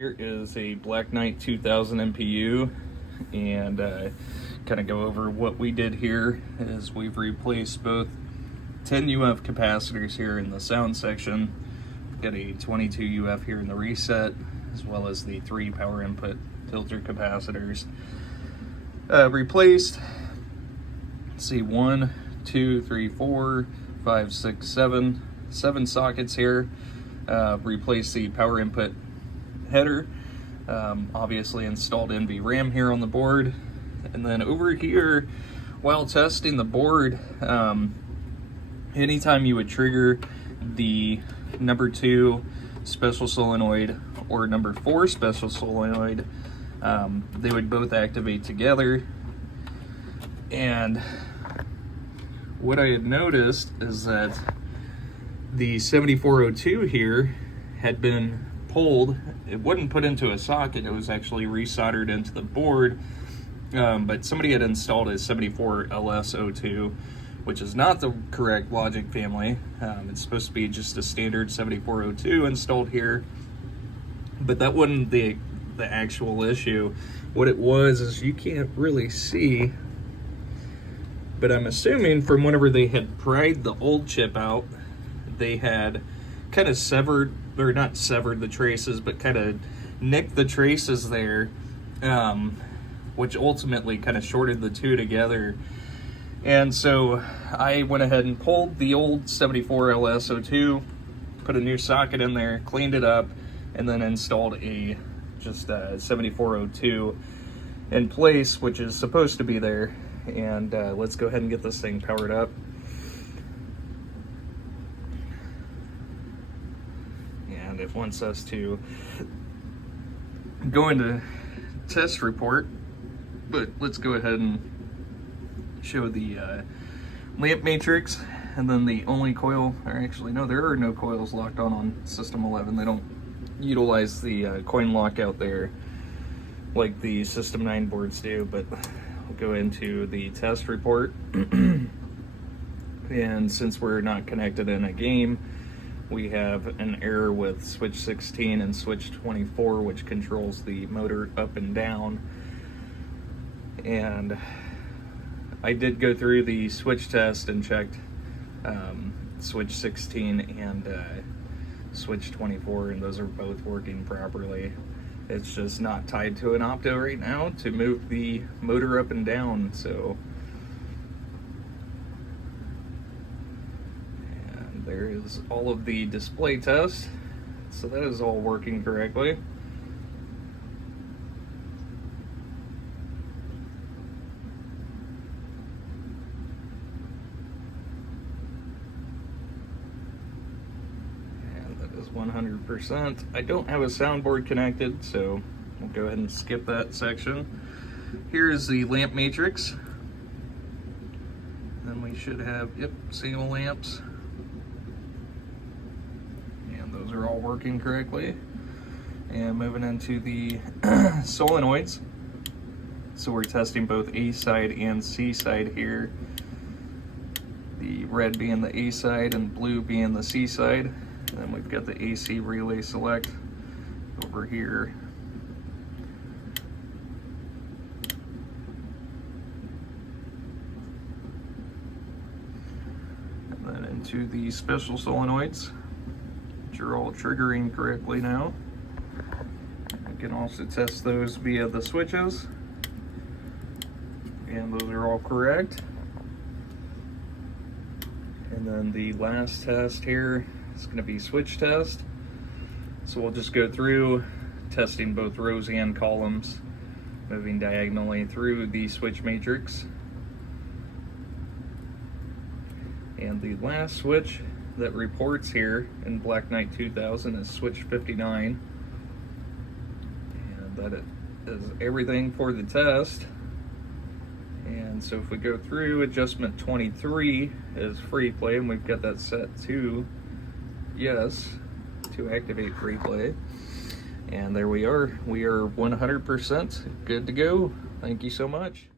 Here is a Black Knight 2000 MPU, and kind of go over what we did here is we've replaced both 10 UF capacitors here in the sound section. We've got a 22 UF here in the reset, as well as the 3 power input filter capacitors. Replaced, let's see, 1, 2, 3, 4, 5, 6, 7 sockets here. Replaced the power input header, obviously installed NVRAM here on the board, and then over here while testing the board, anytime you would trigger the number 2 special solenoid or number 4 special solenoid, they would both activate together. And what I had noticed is that the 7402 here had been pulled. It wasn't put into a socket, it was actually resoldered into the board, but somebody had installed a 74LS02, which is not the correct logic family. It's supposed to be just a standard 7402 installed here, but that wasn't the actual issue. What it was is, you can't really see, but I'm assuming from whenever they had pried the old chip out, they had kind of severed, or not severed the traces, but kind of nicked the traces there, which ultimately kind of shorted the two together. And so I went ahead and pulled the old 74LS02, put a new socket in there, cleaned it up, and then installed a 7402 in place, which is supposed to be there. And let's go ahead and get this thing powered up. And it wants us to go into test report, but let's go ahead and show the lamp matrix, and then the only coil, or actually no, there are no coils locked on system 11. They don't utilize the coin lockout there like the system 9 boards do, but we'll go into the test report. And since we're not connected in a game, we have an error with switch 16 and switch 24, which controls the motor up and down. And I did go through the switch test and checked switch 16 and switch 24, and those are both working properly. It's just not tied to an opto right now to move the motor up and down. So there is all of the display test, so that is all working correctly. And that is 100%. I don't have a soundboard connected, so we'll go ahead and skip that section. Here's the lamp matrix. Then we should have, yep, single lamps. Those are all working correctly. And moving into the solenoids. So we're testing both A side and C side here. The red being the A side and blue being the C side. And then we've got the AC relay select over here. And then into the special solenoids, are all triggering correctly now. We can also test those via the switches, and those are all correct. And then the last test here is going to be switch test. So we'll just go through testing both rows and columns, moving diagonally through the switch matrix. And the last switch that reports here in Black Knight 2000 is switch 59, and that is everything for the test. And so if we go through, adjustment 23 is free play, and we've got that set to yes to activate free play. And there we are 100% good to go. Thank you so much.